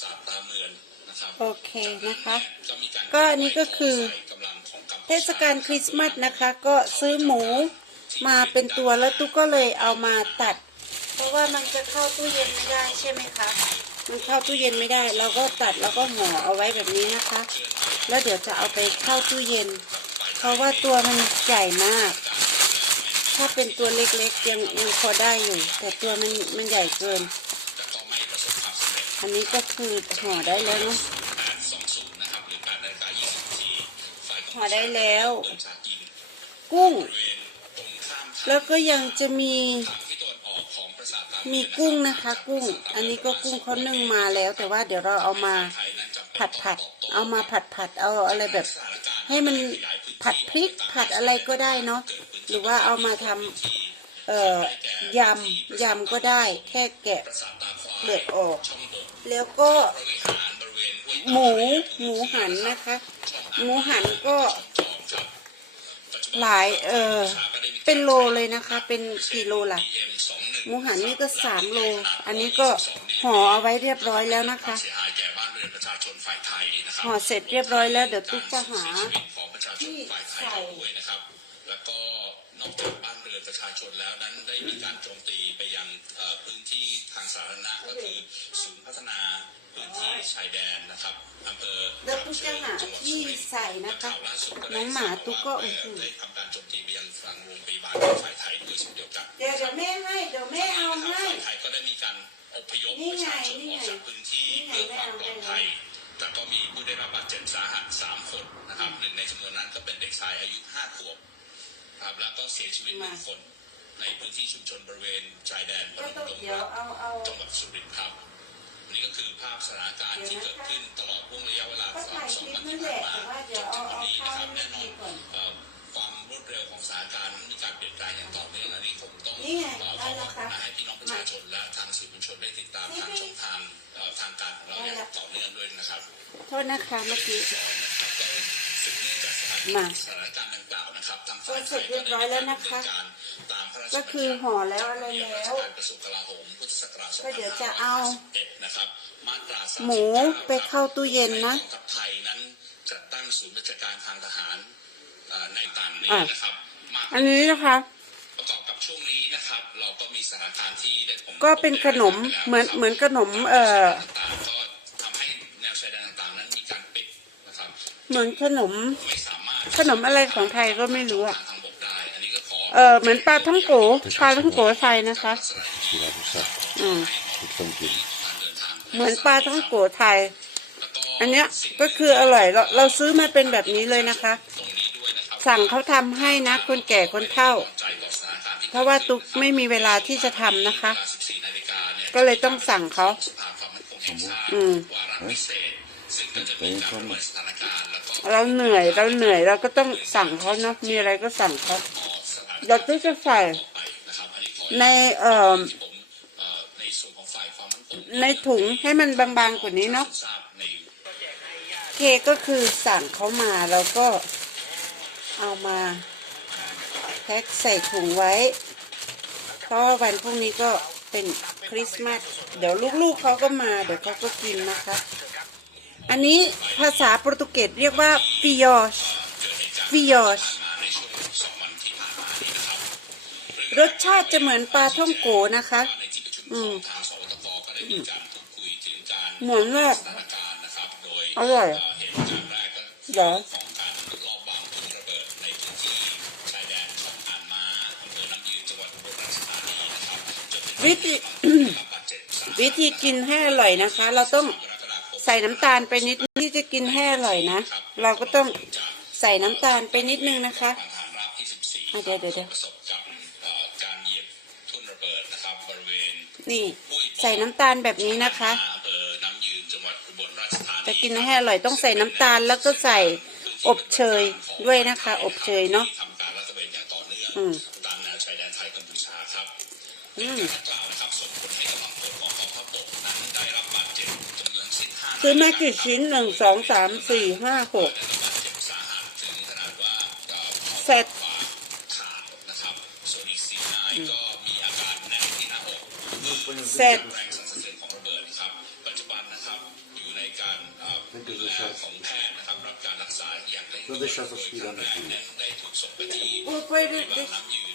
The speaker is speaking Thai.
ศาสตร์ตามเมืองนะครับโอเคนะคะ ก็มีการก็อันนี้ก็คือใส่กำลังของกัมพูชเทศกาลคริสต์มาสนะคะ ก็ซื้อหมูมาเป็นตัวแล้วตุ๊กก็เลยเอามาตัด เพราะว่ามันจะเข้าตู้เย็นไม่ได้ใช่ไหมคะมันเข้าตู้เย็นไม่ได้ เราก็ตัดแล้วก็ห่อเอาไว้แบบนี้นะคะ แล้วเดี๋ยวจะเอาไปเข้าตู้เย็น เพราะว่าตัวมันใหญ่มาก ถ้าเป็นตัวเล็กๆยังยังพอได้อยู่แต่ตัวมันมันใหญ่เกิน อันนี้ก็คือห่อได้แล้วเนาะห่อได้แล้ว กุ้ง แล้วก็ยังจะมี มีกุ้งนะคะ กุ้ง อันนี้ก็กุ้งเขานึ่งมาแล้ว แต่ว่าเดี๋ยวเราเอามาผัดผัด เอามาผัดผัด เอาอะไรแบบ ให้มันผัดพริกผัดอะไรก็ได้เนาะ หรือว่าเอามาทำเอ่อยำยำก็ได้ แค่แกะเปลือกออก แล้วก็พระวิหารบริเวณห้วยหมูหมูหันนะคะ หมูหันก็จอมครับปัจจุบันหลายเออก็ได้มีเป็นโลเลยนะคะ เป็นกี่โลล่ะ PM21 หมูหันนี่ก็สามโล อันนี้ก็ห่อเอาไว้เรียบร้อยแล้วนะคะเสียหายแก่บ้านเรือนประชาชนฝ่ายไทยนะครัห่อเสร็จเรียบร้อยแล้วเดี๋ยวตุ๊กจะหาการเสียชีวิตของประชาชนฝ่ายไทยด้วยนะครับแล้วก็นอกจากบ้านเรือนประชาชนแล้วนั้นได้มีการโจมตีไปยังเอ่อพื้นที่ทางสาธารณะก็คือศูนย์พัฒนาพื้นที่ชายแดนนะครับอำเภอแล้วตุ๊กจะหาที่ใส่นะคะข่าวล่าสุดก็น้ได้องหมาตุ๊กก็อื้อหือได้ทำการโจมตีไปยังทางโรงพยาบาลฝ่ายไทยด้วยเช่นเดียวกันเดี๋ยวเดี๋ยวแม่ให้เดี๋ยวแม่เอาให้ฝ่ายไทยก็ได้มีการอพยพนี่ประไงชาชนนี่อไงอกจากพื้นที่นี่ไงเพื่อความปลอดภัยไม่เอาแต่ก็มีผู้ได้รับบาดเจ็บสาหัสสามคนนะครับหนึ่งในจำนวนนั้นก็เป็นเด็กชายอายุห้าขวบครับแล้วก็เสียชีวิตหนึ่งคนในพื้นที่ชุมชนบริเวณชายแดน เดี๋ยวรักเอาเอาจังหวัดสุรินทร์ครับนี่ก็คือภาพสถานการณ์ที่เกิดขึ้นตลอดห่วงระยะเวลาก็สอถ่างยสคองลิปวันนั่ที่นแหผ่านละมาแต่ว่าเดี๋ยวเอาเอานี้เข้านะครับให้แน่นอดีนก่อนเอ่อความรวดเร็วของสถานการณ์นั้นมีการเปลี่ยนแปลงอย่างต่อเนื่องอันนี้คงต้องนี่ไงเอ่อได้แล้วครับมาให้พี่น้องประชาชนและทางสื่อมวลชนได้ติดตามทางช่องทางเอ่อทางการของเราอย่างต่อเนื่องด้วยนะครับโทษนะคะเมื่อกี้ สองนะครับก็สืบเนื่องจากสถานมาสถานการณ์ดังกล่าวนะครับทางก็ฝ่ายเสร็จเรียบร้อยแล้วนะคะดำเนินการตามพระราชก็คือห่อแล้วอะไรบัญญัติแล้วกระทรวงกลาโหมพุทธศักราชก็เดี๋ยวจะเอา2551นะครับมาตรา39หมูไปเข้าตู้เย็นนะให้กองทัพไทยนั้นจัดตั้งศูนย์ราชการทางทหารเอ่อในต่างนี้อะนะครับมาอันนี้นะคะประกอบกับช่วงนี้นะครับ เราก็มีสถานการณ์ที่ได้ผมก็เป็นขนมเหมือนเหมือนขนมเอ่อ เหมือนขนมไม่สามารถขนมอะไรของไทยก็ไม่รู้อะทางบกได้อันนี้ก็ขอเออเหมือนปลาท่องโกปลาท่องโกไทยนะคะศิลาพุทธะอืมพุทธกินการเดินทางเหมือนปลาท่องโกไทยแล้วก็อันเนี้ยก็คืออร่อยเราเราซื้อมาเป็นแบบนี้เลยนะคะตรงนี้ด้วยนะครับสั่งเขาทำให้นะคนแก่คนเฒ่าใจต่อสถานการณ์ที่เพราะว่าตุ๊กไม่มีเวลาที่จะทำนะคะเวลา14นาฬิกาเนี่ยก็เลยต้องสั่งเขาสภาความมั่นคงแห่งชาติอืมวาระพิ เราเหนื่อยเราเหนื่อยเราก็ต้องสั่งเขาเนาะมีอะไรก็สั่งเขาออกสถานเราก็จะใส่ในเอ่อในถุงให้มันบางๆกว่านี้เนาะเคก็คือสั่งเขามาแล้วก็เอามาแพ็คใส่ถุงไว้ เพราะว่าวันพรุ่งนี้ก็เป็นคริสต์มาสเดี๋ยวลูกๆเขาก็มาเดี๋ยวเขาก็กินนะคะ อันนี้ภาษาโปรตุเกสเรียกว่าฟิยอชฟิยอชรสชาติจะเหมือนปลาท่องโกนะคะในะชุมอืมงทางสวตกก็ได้มีการพูดคุยถึงการเหมือนว่าสถานการณ์นะครับอร่อยเหรอของการลอบวางทุ่นระเบิดในพื้นที่ชายแดนช่องอ่านม้าอำเภอน้ำยืนจังหวัดอุบลราชธานีนะครับจนเป็นวิธีวิธีกินให้อร่อยนะคะ เราต้อง ส่น้ำตาลไปนิดที่จะกินให้อร่อยนะ เราก็ต้องใส่น้ำตาลไปนิดนึงนะคะทหารราบที่14อะเดี๋ยวเดี๋ยวเดี๋ยวประสบกับเอ่อการเหยียบทุ่นระเบิดนะครับบริเวณนี่ใส่น้ำตาลแบบนี้นะคะอำเภอน้ำยืนจังหวัดอุบลราชธานีจะกินให้อร่อยต้องใส่น้ำตาลแล้วก็ใส่อบเชยด้วยนะคะ อบเชยเนาะทำการรัฐเวนอย่างต่อเนื่องอืมตามแนวชายแดนไทยกัมพูชาครับอืม ซื้อมากี่ชิ้นหนึ่งสองสามสี่ห้าหกได้รับบาดเจ็บสาหัสถึงขนาดว่าเอ่อเสร็จขวาขาดนะครับส่วนอีกสี่นายก็มีอาการแน่นที่หน้าอกเสร็จแรงสั่นสะเทือนของระเบิดนะครับปัจจุบันนะครับ Men ดู det แล är så här. ของแพทย์นะครับรับการรักษาอย่างเร่ง Men det känns så spirande โดย fint. นั้นได้ถูกส่งไปที่